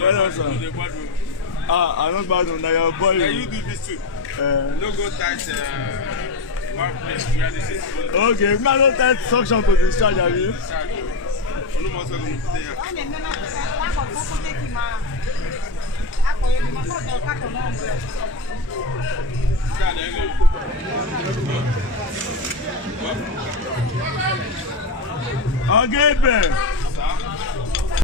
Well, sir. I'm not bad on that. Your boy. Yeah, you do this too. No go touch one place where this is. Okay, man, no tight suction to discharge, have you? Okay, Ben.